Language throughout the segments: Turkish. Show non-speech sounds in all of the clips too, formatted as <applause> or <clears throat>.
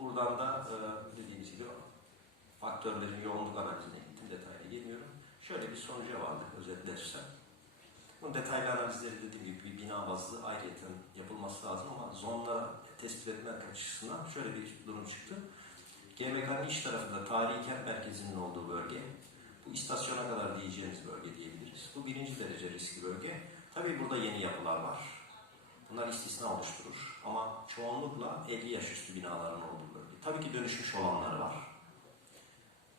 Buradan da e, dediğimiz gibi faktörlerin yoğunluk analizine gittim. Detaylı girmiyorum. Şöyle bir sonuca vardı özetlersem. Bu detaylı analizleri dediğim gibi bir bina bazlı ayrıyeten yapılması lazım ama zonlara tespit etmek açısından şöyle bir durum çıktı. GMK'nın iç tarafında tarihi kent merkezinin olduğu bölge, bu istasyona kadar diyeceğimiz bölge diyebiliriz. Bu birinci derece riskli bölge. Tabii burada yeni yapılar var. Bunlar istisna oluşturur. Ama çoğunlukla 50 yaş üstü binaların olduğu. Tabii ki dönüşmüş olanları var.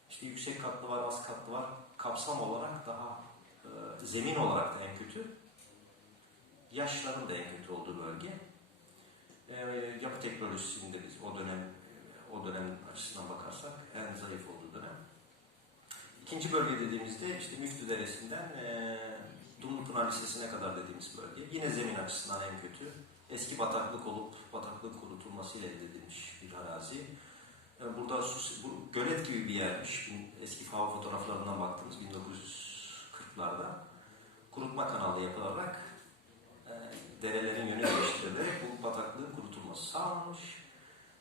İşte yüksek katlı var, az katlı var. Kapsam olarak daha, e, zemin olarak da en kötü. Yaşların da en kötü olduğu bölge. E, yapı teknolojisinde biz o dönem o dönem açısından bakarsak en zayıf olduğu dönem. İkinci bölge dediğimizde işte Müftü Deresi'nden e, Dumlupınar Lisesi'ne kadar dediğimiz bölge. Yine zemin açısından en kötü. Eski bataklık olup bataklık kurutulmasıyla elde edilmiş bir arazi. Yani burada bu gölet gibi bir yermiş. Eski hava fotoğraflarından baktığımız 1940'larda kurutma kanalı yapılarak e, derelerin yönü değiştirilerek bu bataklığın kurutulması sağlanmış.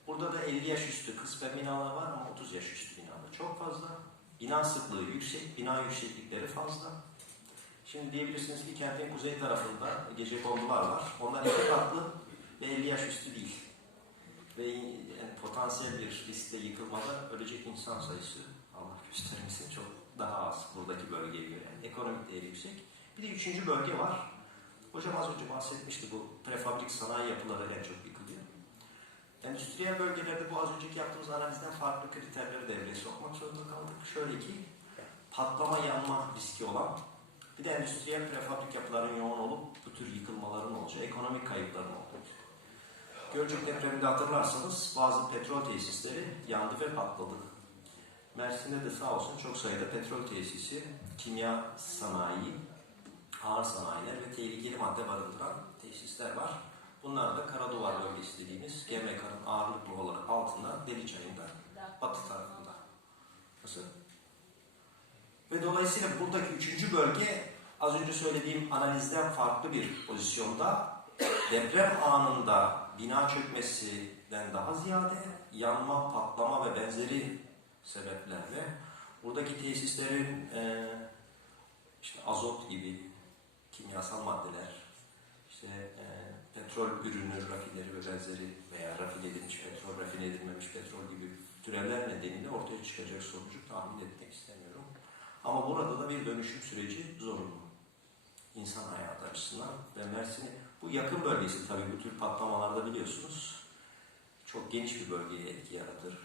Burada da 50 yaş üstü kısmen binalar var ama 30 yaş üstü binalar çok fazla. Bina sıklığı yüksek, bina yükseklikleri fazla. Şimdi diyebilirsiniz ki kentin kuzey tarafında gece kondular var. Onlar iki katlı ve 50 yaş üstü değil. Ve yani potansiyel bir riskte yıkılmada ölecek insan sayısı Allah göstermesin çok daha az buradaki bölgeye göre. Yani ekonomik değeri yüksek. Bir de üçüncü bölge var. Hocam az önce bahsetmişti bu prefabrik sanayi yapıları en çok yıkılıyor. Endüstriyel bölgelerde bu az önceki yaptığımız analizden farklı kriterleri devreye sokmak zorunda kaldık. Şöyle ki patlama yanma riski olan bir de endüstriyel prefabrik yapıların yoğun olup bu tür yıkılmaların olacağı, ekonomik kayıpların olduğu. Gölcük depreminde hatırlarsanız bazı petrol tesisleri yandı ve patladı. Mersin'de de sağ olsun çok sayıda petrol tesisi, kimya sanayi, ağır sanayiler ve tehlikeli madde barındıran tesisler var. Bunlar da Karaduvar bölgesi dediğimiz GMK'nın ağırlıklı olarak altında Deliçay'ın da batı tarafında. Nasıl? Ve dolayısıyla buradaki üçüncü bölge az önce söylediğim analizden farklı bir pozisyonda deprem anında bina çökmesinden daha ziyade yanma, patlama ve benzeri sebeplerle buradaki tesislerin e, işte azot gibi kimyasal maddeler, işte e, petrol ürünü rafineleri ve benzeri veya rafine edilmiş petrol, rafine edilmemiş petrol gibi türevler nedeniyle ortaya çıkacak sonucu tahmin etmek istemiyorum. Ama burada da bir dönüşüm süreci zorunlu. İnsan hayatı açısından ve Mersin'i bu yakın bölgesi tabii bu tür patlamalarda biliyorsunuz çok geniş bir bölgeye etki yaratır.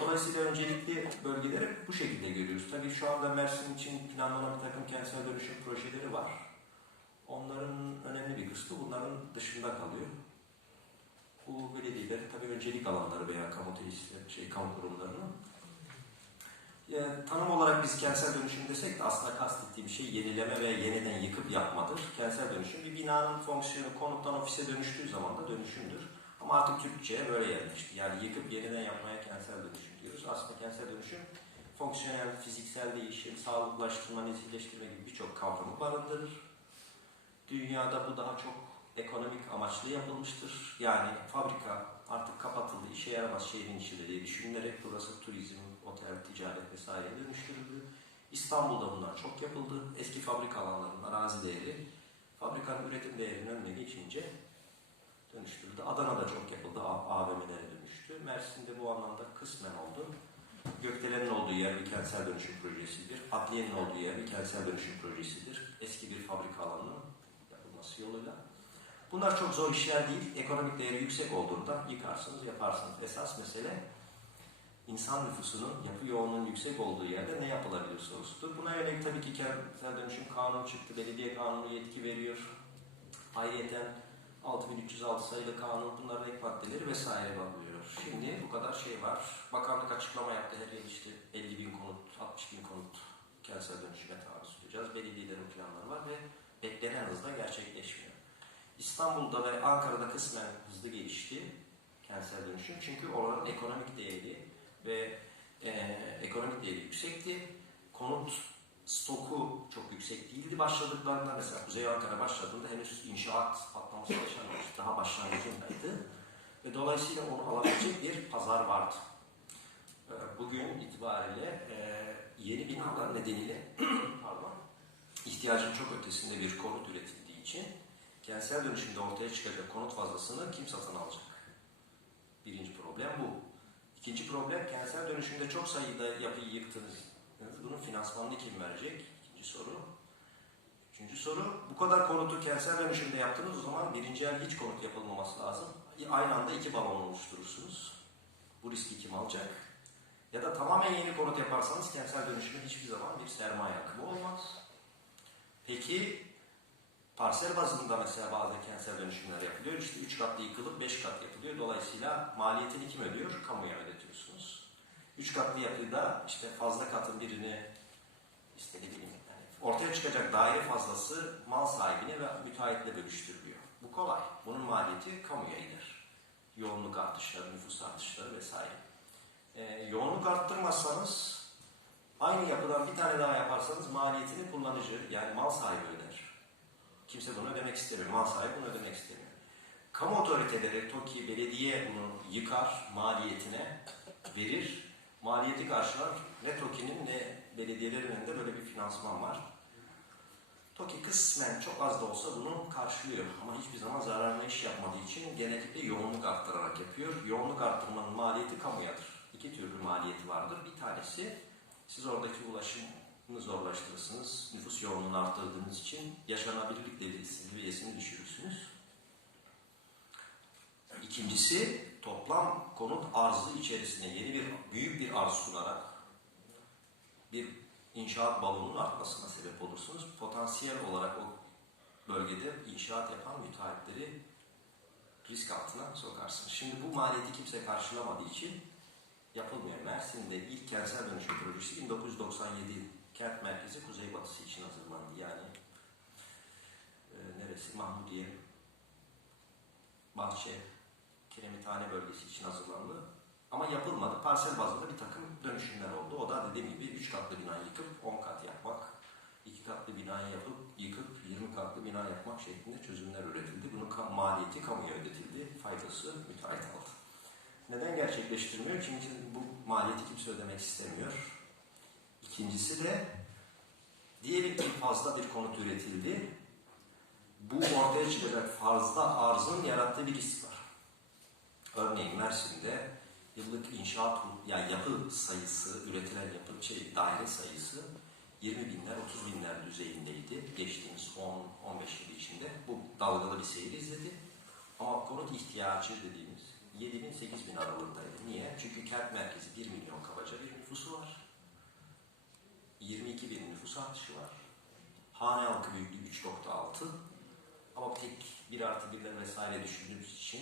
Dolayısıyla öncelikli bölgeleri bu şekilde görüyoruz. Tabii şu anda Mersin için planlanan bir takım kentsel dönüşüm projeleri var. Onların önemli bir kısmı bunların dışında kalıyor. Bu belediyelerin tabii öncelik alanları veya kamu tesisleri, şey, kamu kurumlarının ya, tanım olarak biz kentsel dönüşüm desek de aslında kastettiğim şey yenileme ve yeniden yıkıp yapmadır. Kentsel dönüşüm bir binanın fonksiyonu konuttan ofise dönüştüğü zaman da dönüşümdür. Ama artık Türkçe'ye böyle yerleşti. Yani yıkıp yeniden yapmaya kentsel dönüşüm diyoruz. Aslında kentsel dönüşüm fonksiyonel, fiziksel değişim, sağlıklaştırma, nesilleştirme gibi birçok kavramı barındırır. Dünyada bu daha çok ekonomik amaçlı yapılmıştır. Yani fabrika artık kapatıldı, işe yaramaz şehrin içinde diye düşünülerek burası turizm, otel, ticaret vesaireye dönüştürüldü. İstanbul'da bunlar çok yapıldı. Eski fabrika alanlarının arazi değeri fabrikanın üretim değerinin önüne geçince dönüştürüldü. Adana'da çok yapıldı, AVM'lere dönüştü. Mersin'de bu anlamda kısmen oldu. Gökdelen'in olduğu yer bir kentsel dönüşüm projesidir. Adliye'nin olduğu yer bir kentsel dönüşüm projesidir. Eski bir fabrika alanının yapılması yoluyla. Bunlar çok zor işler değil. Ekonomik değeri yüksek olduğunda yıkarsınız, yaparsınız. Esas mesele insan nüfusunun yapı yoğunluğunun yüksek olduğu yerde ne yapılabilir sorusudur. Buna yönelik tabii ki kentsel dönüşüm kanunu çıktı. Belediye kanunu yetki veriyor. Ayrıyeten 6306 sayılı kanun bunların ek maddeleri vesaire bağlıyor. Şimdi bu kadar şey var. Bakanlık açıklama yaptı her yıl işte 50 bin konut, 60 bin konut kentsel dönüşüme taarruz edeceğiz. Belediyelerin planları var ve beklenen hızla gerçekleşmiyor. İstanbul'da ve Ankara'da kısmen hızlı gelişti kentsel dönüşüm. Çünkü oranın ekonomik değeri ve e, ekonomik değeri yüksekti. Konut stoku çok yüksek değildi başladıklarında. Mesela Kuzey Ankara başladığında henüz inşaat patlaması yaşanmamış. Daha başlangıcındaydı. Ve dolayısıyla onu alabilecek bir pazar vardı. Ee, Bugün itibariyle e, yeni binalar nedeniyle <clears throat> pardon, ihtiyacın çok ötesinde bir konut üretildiği için kentsel dönüşümde ortaya çıkacak konut fazlasını kim satın alacak? Birinci problem bu. İkinci problem kentsel dönüşümde çok sayıda yapıyı yıktınız. Bunun finansmanını kim verecek? İkinci soru. Üçüncü soru, bu kadar konutu kentsel dönüşümde yaptınız o zaman birinci el hiç konut yapılmaması lazım. Aynı anda iki balon oluşturursunuz. Bu riski kim alacak? Ya da tamamen yeni konut yaparsanız kentsel dönüşümün hiçbir zaman bir sermaye akımı olmaz. Peki parsel bazında mesela bazen kentsel dönüşümler yapılıyor. İşte üç katlı yıkılıp beş kat yapılıyor. Dolayısıyla maliyetini kim ödüyor? Kamuya ödetiyorsunuz. Üç katlı yapıda işte fazla katın birini işte ne bileyim yani ortaya çıkacak daire fazlası mal sahibine ve müteahhitle bölüştürülüyor. Bu kolay. Bunun maliyeti kamuya gider. Yoğunluk artışları, nüfus artışları vesaire. Ee, yoğunluk arttırmazsanız aynı yapıdan bir tane daha yaparsanız maliyetini kullanıcı yani mal sahibi öder. Kimse bunu ödemek istemiyor. Mal sahibi bunu ödemek istemiyor. Kamu otoriteleri, TOKİ, belediye bunu yıkar, maliyetine verir. Maliyeti karşılar. Ne TOKİ'nin ne belediyelerin önünde böyle bir finansman var. TOKİ kısmen çok az da olsa bunu karşılıyor. Ama hiçbir zaman zararına iş yapmadığı için genellikle yoğunluk arttırarak yapıyor. Yoğunluk arttırmanın maliyeti kamuyadır. İki türlü maliyeti vardır. Bir tanesi siz oradaki ulaşımı zorlaştırırsınız. Nüfus yoğunluğunu arttırdığınız için yaşanabilirlik seviyesini düşürürsünüz. İkincisi toplam konut arzı içerisinde yeni bir büyük bir arz sunarak bir inşaat balonunun artmasına sebep olursunuz. Potansiyel olarak o bölgede inşaat yapan müteahhitleri risk altına sokarsınız. Şimdi bu maliyeti kimse karşılamadığı için yapılmıyor. Mersin'de ilk kentsel dönüşüm projesi 1997 kent merkezi kuzeybatısı için hazırlandı. Yani e, neresi? Mahmudiye, Bahçe, Kiremithane bölgesi için hazırlandı. Ama yapılmadı. Parsel bazında bir takım dönüşümler oldu. O da dediğim gibi 3 katlı bina yıkıp 10 kat yapmak, 2 katlı binayı yapıp yıkıp 20 katlı bina yapmak şeklinde çözümler üretildi. Bunun ka- maliyeti kamuya ödetildi. Faydası müteahhit aldı. Neden gerçekleştirmiyor? Çünkü bu maliyeti kimse ödemek istemiyor. İkincisi de diyelim ki fazla bir konut üretildi. Bu ortaya çıkacak fazla arzın yarattığı bir risk var. Örneğin Mersin'de yıllık inşaat yani yapı sayısı, üretilen yapı şey, daire sayısı 20 binler, 30 binler düzeyindeydi geçtiğimiz 10-15 yıl içinde. Bu dalgalı bir seyir izledi. Ama konut ihtiyacı dediğimiz 7 bin 8 bin aralığındaydı. Niye? Çünkü kent merkezi 1 milyon kabaca bir nüfusu var. 22 bin nüfus artışı var. Hane halkı büyüklüğü 3.6 ama tek bir artı birler vesaire düşündüğümüz için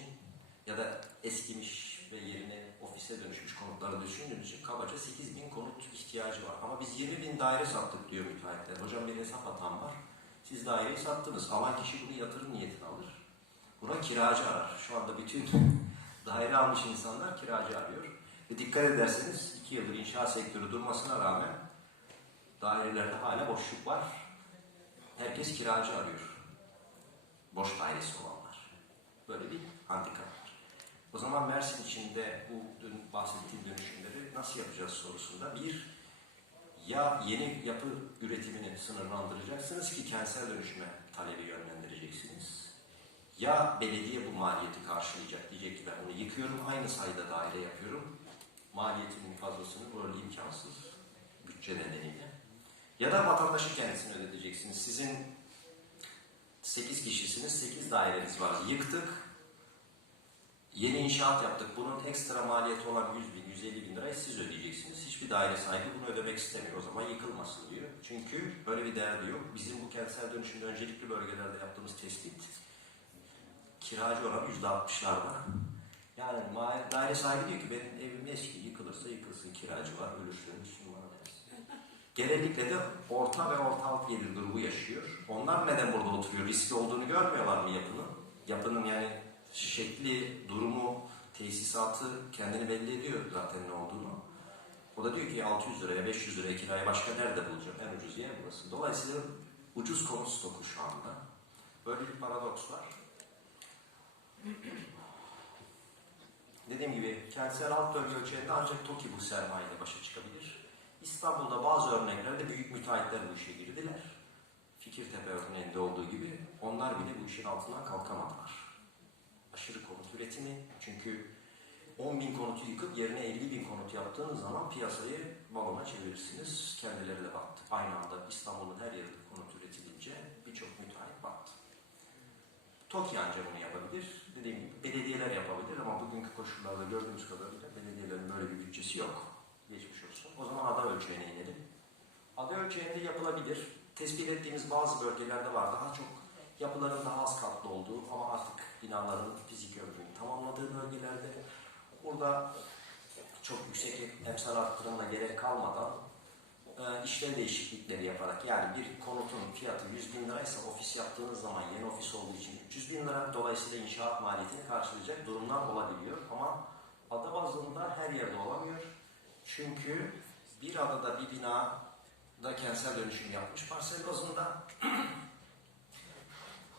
ya da eskimiş ve yerine ofise dönüşmüş konutları düşündüğümüz için kabaca 8 bin konut ihtiyacı var. Ama biz 20 bin daire sattık diyor müteahhitler. Hocam bir hesap hatam var. Siz daireyi sattınız. Alan kişi bunu yatırım niyetine alır. Buna kiracı arar. Şu anda bütün <laughs> daire almış insanlar kiracı arıyor. Ve dikkat ederseniz 2 yıldır inşaat sektörü durmasına rağmen dairelerde hala boşluk var. Herkes kiracı arıyor. Boş dairesi olanlar. Böyle bir handikap var. O zaman Mersin içinde bu dün bahsettiğim dönüşümleri nasıl yapacağız sorusunda bir, ya yeni yapı üretimini sınırlandıracaksınız ki kentsel dönüşüme talebi yönlendireceksiniz. Ya belediye bu maliyeti karşılayacak diyecek ki ben bunu yıkıyorum aynı sayıda daire yapıyorum. Maliyetinin fazlasını böyle imkansız bütçe nedeniyle. Ya da vatandaşın kendisini ödeteceksiniz. Sizin 8 kişisiniz, 8 daireniz var. Yıktık, yeni inşaat yaptık. Bunun ekstra maliyeti olan 100 bin, 150 bin lirayı siz ödeyeceksiniz. Hiçbir daire sahibi bunu ödemek istemiyor. O zaman yıkılmasın diyor. Çünkü böyle bir derdi yok. Bizim bu kentsel dönüşümde öncelikli bölgelerde yaptığımız tespit kiracı oranı %60'larda. Yani daire sahibi diyor ki benim evim eski, yıkılırsa yıkılsın, kiracı var, ölürsün. Genellikle de orta ve orta alt gelir grubu yaşıyor. Onlar neden burada oturuyor? Riskli olduğunu görmüyorlar mı yapının? Yapının yani şekli, durumu, tesisatı kendini belli ediyor zaten ne olduğunu. O da diyor ki 600 liraya, 500 liraya kirayı başka nerede bulacağım? En ucuz yer burası. Dolayısıyla ucuz konut stoku şu anda. Böyle bir paradoks var. dediğim gibi kentsel alt bölge ölçeğinde ancak TOKİ bu sermayeyle başa çıkabilir. İstanbul'da bazı örneklerde büyük müteahhitler bu işe girdiler. Fikirtepe örneğinde olduğu gibi onlar bile bu işin altından kalkamadılar. Aşırı konut üretimi çünkü 10 bin konutu yıkıp yerine 50 bin konut yaptığınız zaman piyasayı balona çevirirsiniz. Kendileri de battı. Aynı anda İstanbul'un her yerinde konut üretilince birçok müteahhit battı. TOKİ anca bunu yapabilir. Dediğim gibi belediyeler yapabilir ama bugünkü koşullarda gördüğümüz kadarıyla belediyelerin böyle bir bütçesi yok. Geçmiş. O zaman ada ölçeğine inelim. Ada ölçeğinde yapılabilir. Tespit ettiğimiz bazı bölgelerde var. Daha çok yapıların daha az katlı olduğu ama artık binaların fizik ömrünü tamamladığı bölgelerde burada çok yüksek emsal arttırımına gerek kalmadan e, işlev değişiklikleri yaparak yani bir konutun fiyatı 100 bin liraysa ofis yaptığınız zaman yeni ofis olduğu için 300 bin lira dolayısıyla inşaat maliyetini karşılayacak durumlar olabiliyor ama ada bazında her yerde olamıyor. Çünkü bir adada bir bina da kentsel dönüşüm yapmış parsel bazında <clears throat>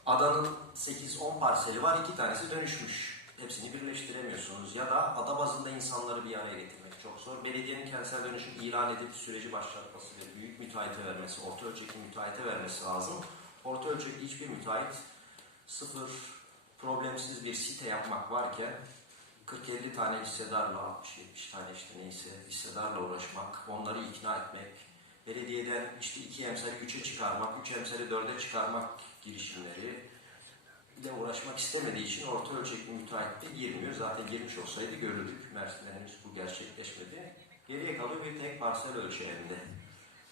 adanın 8-10 parseli var iki tanesi dönüşmüş. Hepsini birleştiremiyorsunuz ya da ada bazında insanları bir araya getirmek çok zor. Belediyenin kentsel dönüşüm ilan edip süreci başlatması ve büyük müteahhite vermesi, orta ölçekli müteahhite vermesi lazım. Orta ölçekli hiçbir müteahhit sıfır problemsiz bir site yapmak varken 40-50 tane hissedarla, 60-70 tane işte neyse hissedarla uğraşmak, onları ikna etmek, belediyeden işte iki emsali üçe çıkarmak, üç emsali dörde çıkarmak girişimleri ile uğraşmak istemediği için orta ölçekli müteahhit de girmiyor. Zaten girmiş olsaydı görürdük. Mersin'de henüz bu gerçekleşmedi. Geriye kalıyor bir tek parsel ölçeğinde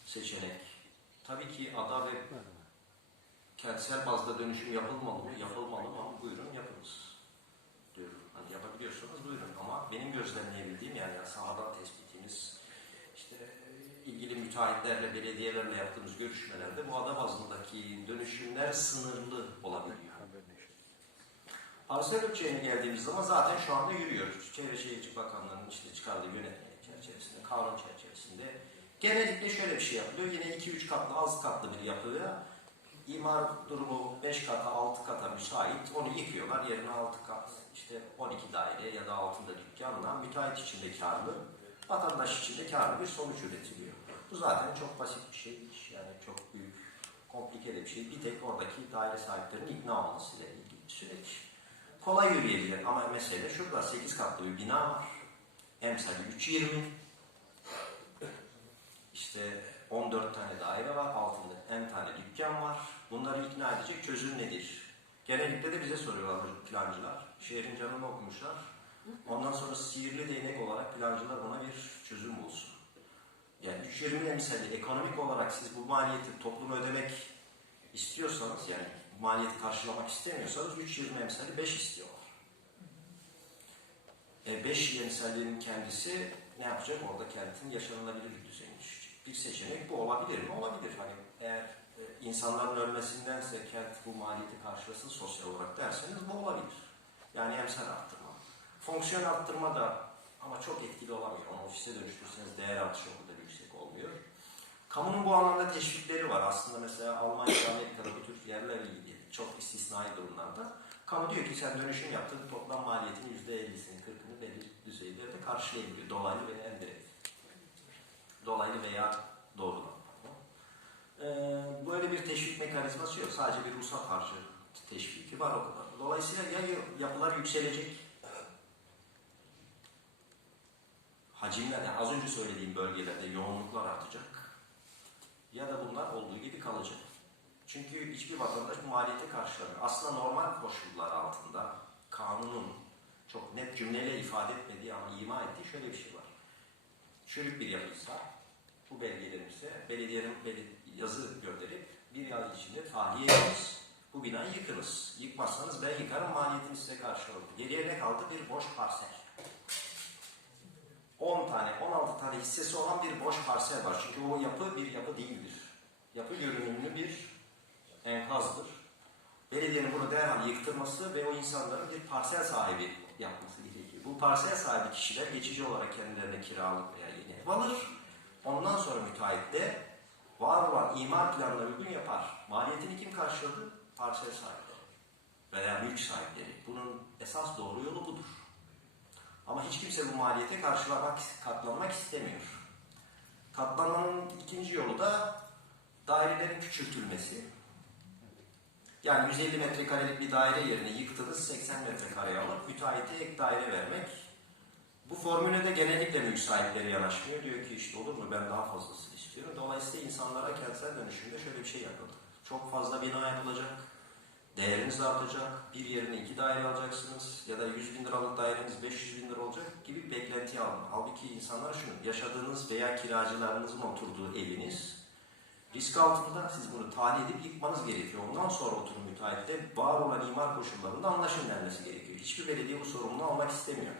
seçenek. Tabii ki ada ve kentsel bazda dönüşüm yapılmalı mı? Yapılmalı ama buyurun yapınız diyorum. Hani yapabiliyorsanız buyurun ama benim gözlemleyebildiğim yani sahadan tespitimiz işte ilgili müteahhitlerle, belediyelerle yaptığımız görüşmelerde bu ada bazındaki dönüşümler sınırlı olabiliyor. Parsel ölçeğine geldiğimiz zaman zaten şu anda yürüyor. Çevre Şehircilik Bakanlığı'nın işte çıkardığı yönetmelik çerçevesinde, kanun çerçevesinde. Genellikle şöyle bir şey yapılıyor. Yine 2-3 katlı, az katlı bir yapıya imar durumu 5 kata, 6 kata müsait. Onu yıkıyorlar. Yerine 6 kat, işte 12 daire ya da altında dükkanla müteahhit için de karlı, vatandaş için de karlı bir sonuç üretiliyor. Bu zaten çok basit bir şey. Yani çok büyük, komplike bir şey. Bir tek oradaki daire sahiplerinin ikna olmasıyla ilgili bir süreç. Kolay yürüyebilir ama mesele şurada 8 katlı bir bina var. Emsali 3.20. İşte 14 tane daire var. Altında en tane dükkan var. Bunları ikna edecek çözüm nedir? Genellikle de bize soruyorlar plancılar. Şehrin canını okumuşlar. Ondan sonra sihirli değnek olarak plancılar buna bir çözüm bulsun. Yani 3.20 emsali ekonomik olarak siz bu maliyeti topluma ödemek istiyorsanız yani bu maliyeti karşılamak istemiyorsanız 3.20 emsali 5 istiyorlar. E 5 emsalinin kendisi ne yapacak? Orada kentin yaşanılabilir bir düşecek. Bir seçenek bu olabilir mi? Olabilir. Hani eğer e, insanların ölmesindense kent bu maliyeti karşılasın sosyal olarak derseniz bu olabilir. Yani emsal arttırma. Fonksiyon arttırma da ama çok etkili olamıyor. Onu ofise dönüştürseniz değer artışı o kadar yüksek olmuyor. Kamunun bu anlamda teşvikleri var. Aslında mesela Almanya'da, Amerika'da bu tür yerlerle ilgili çok istisnai durumlarda kamu diyor ki sen dönüşüm yaptın toplam maliyetin %50'sini, 40'ını belli düzeylerde karşılayabiliyor. Dolaylı veya indirekt. Dolaylı veya doğrudan. Ee, böyle bir teşvik mekanizması yok. Sadece bir ruhsat harcı teşviki var o kadar. Dolayısıyla ya yapılar yükselecek hacimler, yani az önce söylediğim bölgelerde yoğunluklar artacak ya da bunlar olduğu gibi kalacak. Çünkü hiçbir vatandaş bu maliyete karşılamıyor. Aslında normal koşullar altında kanunun çok net cümleyle ifade etmediği ama ima ettiği şöyle bir şey var. Çürük bir yapıysa, bu belgelenirse belediyenin yazı gönderip bir yıl içinde tahliye ediniz. Bu binayı yıkınız. Yıkmazsanız ben yıkarım maliyetini size karşılarım. Geriye ne kaldı? Bir boş parsel. 10 tane, 16 tane hissesi olan bir boş parsel var. Çünkü o yapı bir yapı değildir. Yapı görünümlü bir enkazdır. Belediyenin bunu derhal yıktırması ve o insanların bir parsel sahibi yapması gerekiyor. Bu parsel sahibi kişiler geçici olarak kendilerine kiralık veya yeni ev alır. Ondan sonra müteahhit de var olan imar planına uygun yapar. Maliyetini kim karşıladı? Parsel sahipleri veya mülk sahipleri. Bunun esas doğru yolu budur. Ama hiç kimse bu maliyete karşılamak, katlanmak istemiyor. Katlanmanın ikinci yolu da dairelerin küçültülmesi. Yani 150 metrekarelik bir daire yerine yıktınız 80 metrekareye alıp müteahhite ek daire vermek. Bu formüle de genellikle mülk sahipleri yanaşmıyor. Diyor ki işte olur mu ben daha fazlasını istiyorum. Dolayısıyla insanlara kentsel dönüşümde şöyle bir şey yapıldı. Çok fazla bina yapılacak. Değeriniz artacak. Bir yerine iki daire alacaksınız. Ya da 100 bin liralık daireniz 500 bin lira olacak gibi bir beklenti alın. Halbuki insanlar şunu yaşadığınız veya kiracılarınızın oturduğu eviniz risk altında siz bunu tahliye edip yıkmanız gerekiyor. Ondan sonra oturum müteahhitle var olan imar koşullarında anlaşım gerekiyor. Hiçbir belediye bu sorumluluğu almak istemiyor.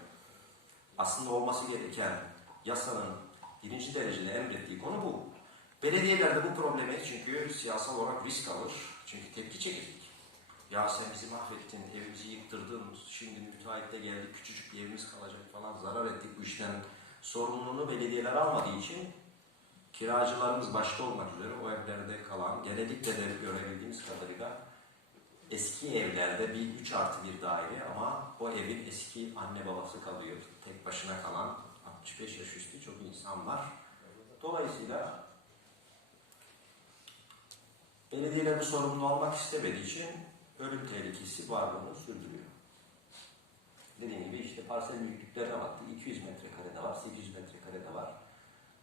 Aslında olması gereken yasanın birinci derecede emrettiği konu bu. Belediyeler de bu problemi çünkü siyasal olarak risk alır. Çünkü tepki çekecek. Ya sen bizi mahvettin, evimizi yıktırdın, şimdi müteahhitle geldik, küçücük bir evimiz kalacak falan zarar ettik bu işten. Sorumluluğunu belediyeler almadığı için kiracılarımız başta olmak üzere o evlerde kalan, genellikle de görebildiğimiz kadarıyla eski evlerde bir 3 artı bir daire ama o evin eski anne babası kalıyor. Tek başına kalan 65 yaş üstü çok insan var. Dolayısıyla belediyeler bu sorumluluğu almak istemediği için ölüm tehlikesi varlığını sürdürüyor. Dediğim gibi işte parsel büyüklüklerine baktı. 200 metrekare de var, 800 metrekare de var.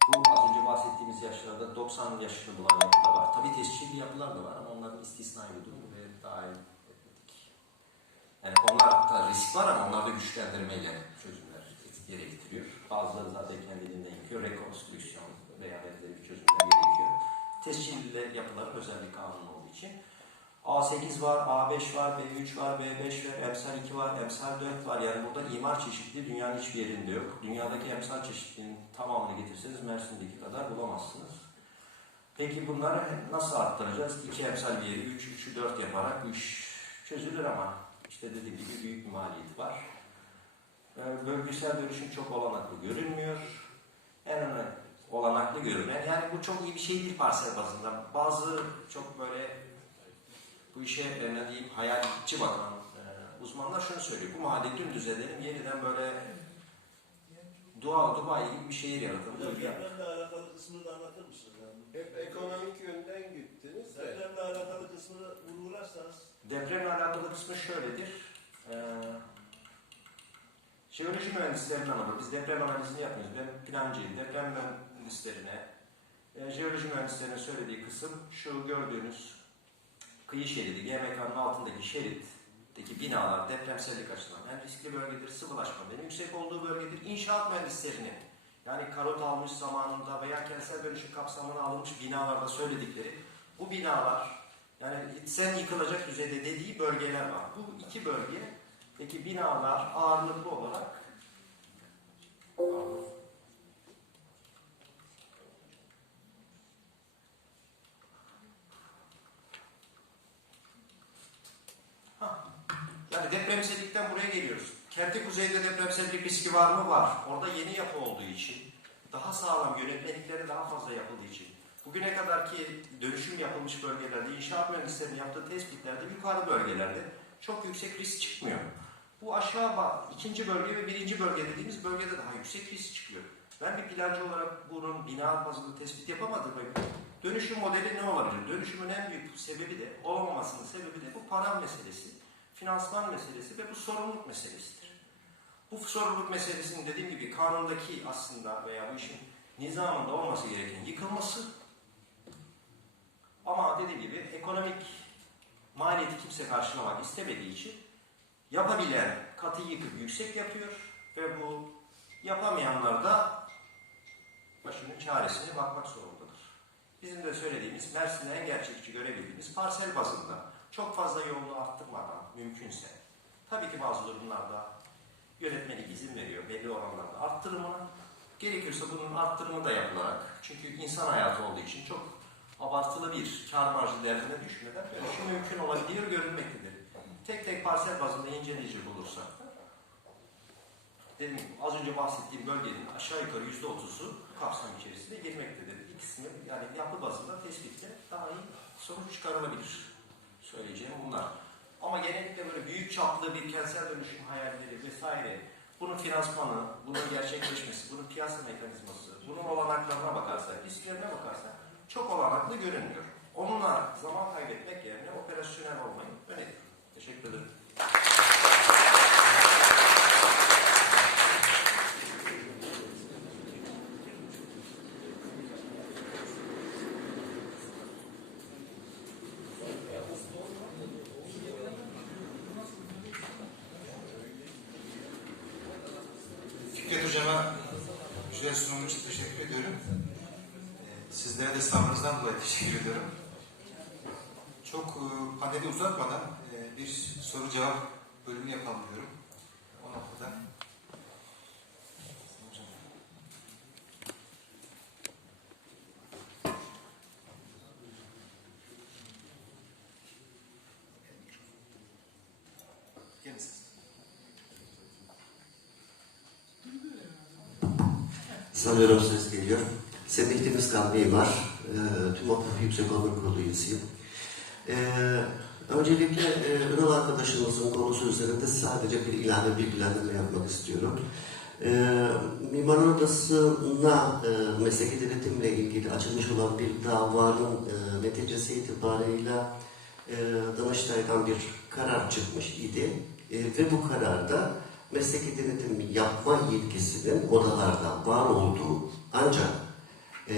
Bu az önce bahsettiğimiz yaşlarda 90 yaşını bulan yapı da var. Yapılar da var ama onların istisnai bir durumu ve dahil etmedik. Yani onlar da risk var ama onlar da güçlendirmeyle çözümler gerektiriyor. Bazıları zaten kendiliğinden yıkıyor. Rekonstrüksiyon veya benzeri bir çözümler gerekiyor. Tescilli yapıların özel bir kanunu olduğu için. A8 var, A5 var, B3 var, B5 var, emsal 2 var, emsal 4 var. Yani burada imar çeşitliliği dünyanın hiçbir yerinde yok. Dünyadaki emsal çeşitliliğin tamamını getirseniz Mersin'deki kadar bulamazsınız. Peki bunları nasıl arttıracağız? 2 emsal yeri 3, 3'ü 4 yaparak iş çözülür ama işte dediğim gibi büyük bir maliyeti var. Ee, Bölgesel dönüşüm çok olanaklı görünmüyor. En önemli olanaklı görünen, yani bu çok iyi bir şey değil parsel bazında. Bazı çok böyle bu işe ne diyeyim hayalci bakan e, uzmanlar şunu söylüyor. Bu mahalle dümdüz edelim yeniden böyle dua Dubai gibi bir şehir yaratalım. Bir- depremle alakalı kısmını da anlatır mısınız? Hep ekonomik yönden gittiniz de. Depremle alakalı kısmını vurgularsanız Depremle alakalı kısmı şöyledir. Ee, jeoloji mühendislerinden olur. Biz deprem analizini yapmıyoruz. Ben plancıyım. Deprem mühendislerine, e, jeoloji mühendislerinin söylediği kısım şu gördüğünüz kıyı şeridi, GMK'nın altındaki şeritteki binalar depremsellik açısından en riskli bölgedir, sıvılaşmanın yüksek olduğu bölgedir. İnşaat mühendislerinin yani karot almış zamanında veya kentsel dönüşüm kapsamına alınmış binalarda söyledikleri bu binalar yani sen yıkılacak düzeyde dediği bölgeler var. Bu iki bölgedeki binalar ağırlıklı olarak Pardon. Yani depremsellikten buraya geliyoruz. Kenti kuzeyde depremsellik riski var mı? Var. Orada yeni yapı olduğu için, daha sağlam yönetmelikleri daha fazla yapıldığı için, bugüne kadar ki dönüşüm yapılmış bölgelerde, inşaat mühendislerinin yaptığı tespitlerde yukarı bölgelerde çok yüksek risk çıkmıyor. Bu aşağı bak, ikinci bölge ve birinci bölge dediğimiz bölgede daha yüksek risk çıkıyor. Ben bir plancı olarak bunun bina bazında tespit yapamadım. Dönüşüm modeli ne olabilir? Dönüşümün en büyük sebebi de, olamamasının sebebi de bu para meselesi, finansman meselesi ve bu sorumluluk meselesidir. Bu sorumluluk meselesinin dediğim gibi kanundaki aslında veya bu işin nizamında olması gereken yıkılması ama dediğim gibi ekonomik maliyeti kimse karşılamak istemediği için yapabilen katı yıkıp yüksek yapıyor ve bu yapamayanlar da başının çaresine bakmak zorundadır. Bizim de söylediğimiz Mersin'de en gerçekçi görebildiğimiz parsel bazında çok fazla yoğunluğu arttırmadan mümkünse tabii ki bazı durumlarda yönetmelik izin veriyor belli oranlarda arttırımına gerekiyorsa bunun arttırımı da yapılarak çünkü insan hayatı olduğu için çok abartılı bir kar marjı derdine düşmeden dönüşüm mümkün olabiliyor görünmektedir. Tek tek parsel bazında inceleyecek olursak da dedim az önce bahsettiğim bölgenin aşağı yukarı yüzde otuzu kapsam içerisinde girmektedir. İkisini yani yapı bazında tespitle daha iyi sonuç çıkarılabilir. Söyleyeceğim bunlar. Ama genellikle böyle büyük çaplı bir kentsel dönüşüm hayalleri vesaire bunun finansmanı, bunun gerçekleşmesi, bunun piyasa mekanizması, bunun olanaklarına bakarsak, risklerine bakarsak çok olanaklı görünmüyor. Onunla zaman kaybetmek yerine operasyonel olmayı öneriyorum. Teşekkür ederim. Hocama güzel sunum için teşekkür ediyorum. Ee, Sizlere de sabrınızdan dolayı teşekkür ediyorum. Çok e, paneli uzatmadan e, bir soru cevap Sanıyorum ses geliyor. Semih Denizkan Mimar, e, tüm Vakıf Yüksek Onur Kurulu üyesiyim. E, öncelikle e, Ünal arkadaşımızın konusu üzerinde sadece bir ilave bilgilendirme yapmak istiyorum. E, Mimar Odası'na e, mesleki denetimle ilgili açılmış olan bir davanın e, neticesi itibarıyla e, Danıştay'dan bir karar çıkmış idi. E, ve bu kararda mesleki denetim yapma yetkisinin odalarda var olduğu ancak e,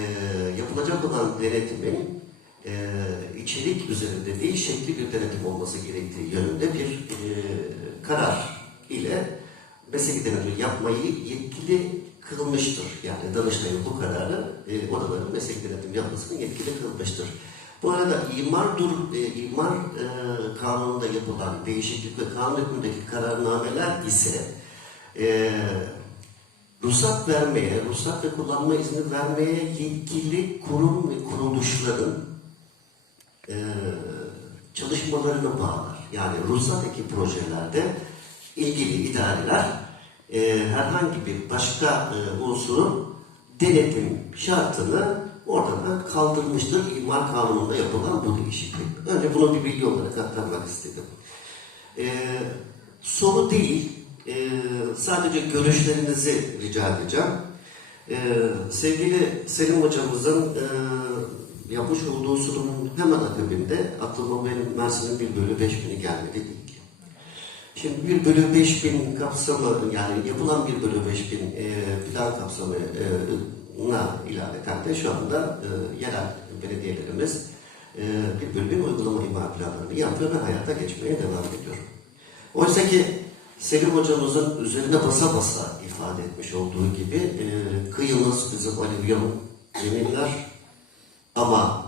yapılacak olan denetimin e, içerik üzerinde değil şekli bir denetim olması gerektiği yönünde bir e, karar ile mesleki denetim yapmayı yetkili kılmıştır. Yani Danıştay'ın bu kararı e, odaların mesleki denetim yapmasını yetkili kılmıştır. Bu arada imar dur e, imar e, kanununda yapılan değişiklik ve kanun hükmündeki kararnameler ise e, ruhsat vermeye, ruhsat ve kullanma izni vermeye yetkili kurum ve kuruluşların e, çalışmalarını bağlar. Yani ruhsat eki projelerde ilgili idareler e, herhangi bir başka e, unsurun denetim şartını oradan kaldırmıştır. İmar kanununda yapılan bu değişiklik. Önce bunu bir bilgi olarak aktarmak istedim. E, soru değil, e, sadece görüşlerinizi rica edeceğim. E, sevgili Selim hocamızın e, yapmış olduğu sunumun hemen akabinde aklıma benim Mersin'in bir bölü beş bini gelmedi ilk. Şimdi bir bölü beş bin kapsamı yani yapılan bir bölü beş bin e, plan kapsamına ilaveten de şu anda e, yerel belediyelerimiz e, bir bölü bin uygulama imar planlarını yapıyor ve hayata geçmeye devam ediyor. Oysa ki Selim hocamızın üzerine basa basa ifade etmiş olduğu gibi e, kıyımız bizim alüvyum zeminler ama